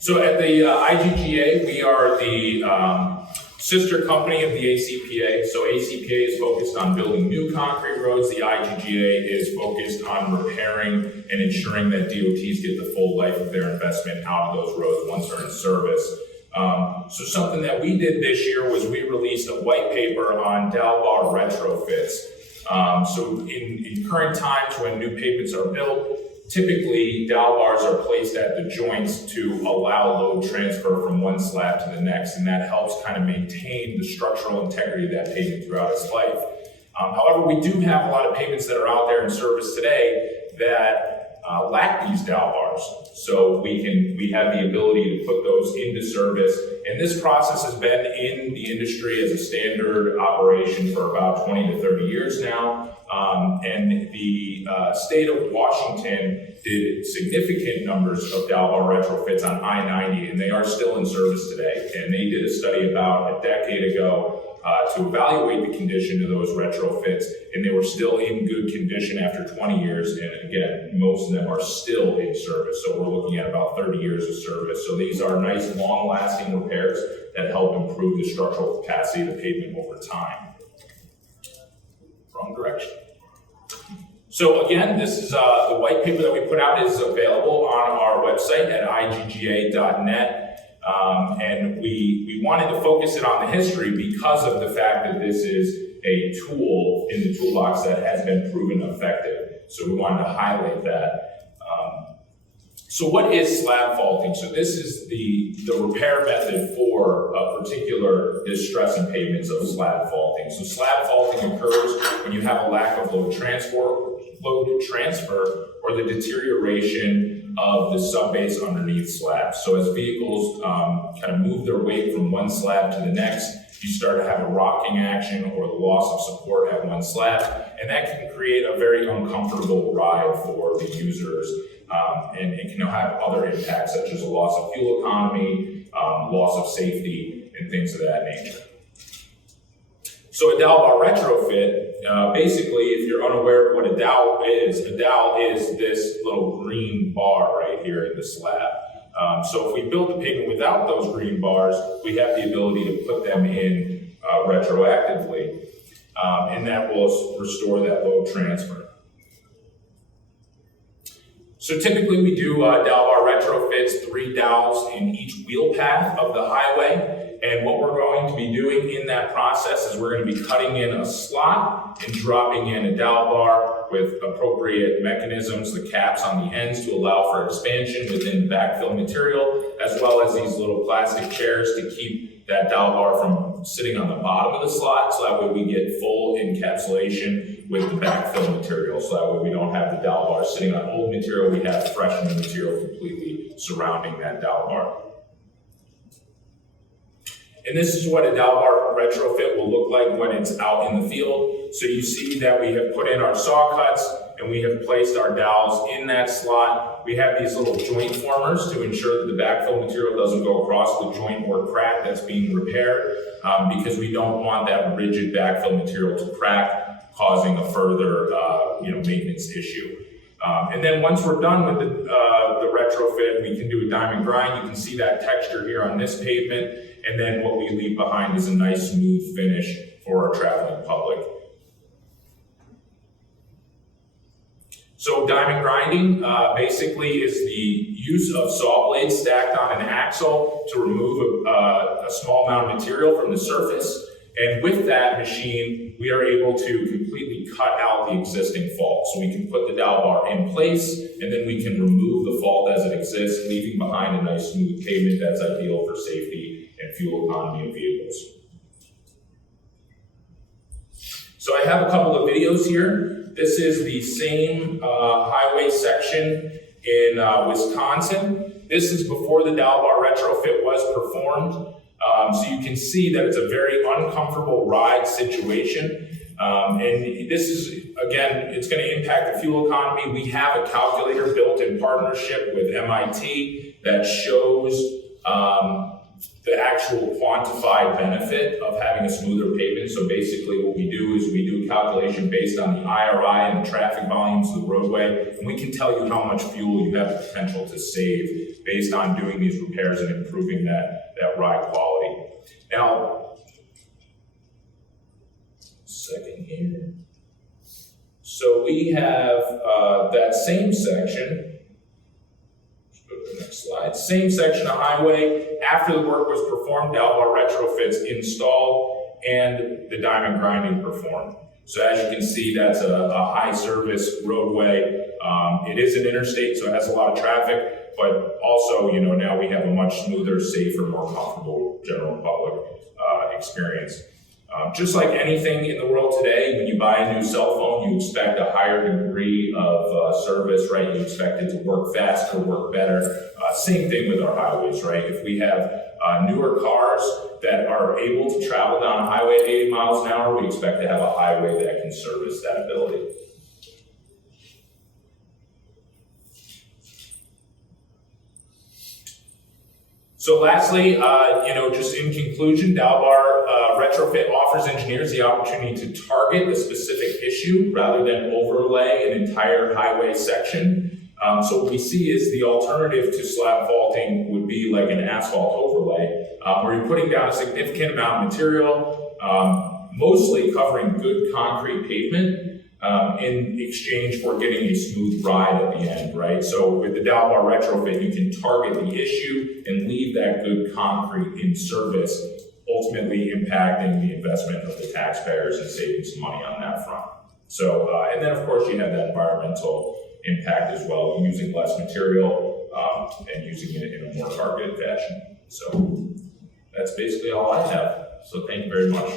So at the IGGA, we are the sister company of the ACPA. So ACPA is focused on building new concrete roads. The IGGA is focused on repairing and ensuring that DOTs get the full life of their investment out of those roads once they're in service. So something that we did this year was we released a white paper on Dowel retrofits. So in current times when new pavements are built, typically dowel bars are placed at the joints to allow load transfer from one slab to the next, and that helps kind of maintain the structural integrity of that pavement throughout its life. However, we do have a lot of pavements that are out there in service today that lack these dowel bars. So we have the ability to put those into service. And this process has been in the industry as a standard operation for about 20 to 30 years now. And the state of Washington did significant numbers of dowel bar retrofits on I-90, and they are still in service today. And they did a study about a decade ago to evaluate the condition of those retrofits, and they were still in good condition after 20 years, and again, most of them are still in service, so we're looking at about 30 years of service. So these are nice, long-lasting repairs that help improve the structural capacity of the pavement over time. Wrong direction. So again, this is the white paper that we put out is available on our website at IGGA.net. And we wanted to focus it on the history because of the fact that this is a tool in the toolbox that has been proven effective. So we wanted to highlight that. So what is slab faulting? So this is the repair method for a particular distress in pavements of slab faulting. So slab faulting occurs when you have a lack of load transfer or the deterioration of the subbase underneath slabs. So as vehicles kind of move their weight from one slab to the next, you start to have a rocking action or the loss of support at one slab, and that can create a very uncomfortable ride for the users, and it can have other impacts such as a loss of fuel economy, loss of safety, and things of that nature. So a dowel bar retrofit, basically, if you're unaware of what a dowel is this little green bar right here in the slab. So if we build the pavement without those green bars, we have the ability to put them in retroactively, and that will restore that load transfer. So typically we do dowel bar retrofits, 3 dowels in each wheel path of the highway. And what we're going to be doing in that process is we're going to be cutting in a slot and dropping in a dowel bar with appropriate mechanisms, the caps on the ends to allow for expansion within the backfill material, as well as these little plastic chairs to keep that dowel bar from sitting on the bottom of the slot, so that way we get full encapsulation with the backfill material. So that way we don't have the dowel bar sitting on old material, we have fresh new material completely surrounding that dowel bar. And this is what a dowel bar retrofit will look like when it's out in the field. So you see that we have put in our saw cuts and we have placed our dowels in that slot. We have these little joint formers to ensure that the backfill material doesn't go across the joint or crack that's being repaired, because we don't want that rigid backfill material to crack, causing a further maintenance issue. And then once we're done with the retrofit, we can do a diamond grind. You can see that texture here on this pavement. And then what we leave behind is a nice smooth finish for our traveling public. So diamond grinding basically is the use of saw blades stacked on an axle to remove a small amount of material from the surface. And with that machine, we are able to completely cut out the existing fault. So we can put the dowel bar in place, and then we can remove the fault as it exists, leaving behind a nice smooth pavement that's ideal for safety and fuel economy of vehicles. So I have a couple of videos here. This is the same highway section in Wisconsin. This is before the dowel bar retrofit was performed. So you can see that it's a very uncomfortable ride situation. And this is, again, it's going to impact the fuel economy. We have a calculator built in partnership with MIT that shows the actual quantified benefit of having a smoother pavement. So basically what we do is we do a calculation based on the IRI and the traffic volumes of the roadway, and we can tell you how much fuel you have the potential to save based on doing these repairs and improving that ride quality. Now, second here. So we have that same section. Let's go to the next slide. Same section of highway. After the work was performed, Dowel retrofits installed and the diamond grinding performed. So as you can see, that's a high service roadway. It is an interstate, so it has a lot of traffic, but also, now we have a much smoother, safer, more comfortable general public experience. Just like anything in the world today, when you buy a new cell phone, you expect a higher degree of service, right? You expect it to work faster, work better. Same thing with our highways, right? If we have newer cars that are able to travel down a highway at 80 miles an hour, we expect to have a highway that can service that ability. So lastly, just in conclusion, Dowel Retrofit offers engineers the opportunity to target a specific issue rather than overlay an entire highway section. So what we see is the alternative to slab vaulting would be like an asphalt overlay, where you're putting down a significant amount of material, mostly covering good concrete pavement, in exchange for getting a smooth ride at the end, right? So with the Dowel retrofit, you can target the issue and leave that good concrete in service, ultimately impacting the investment of the taxpayers and saving some money on that front. So, and then of course you have that environmental impact as well, using less material and using it in a more targeted fashion. So that's basically all I have. So thank you very much.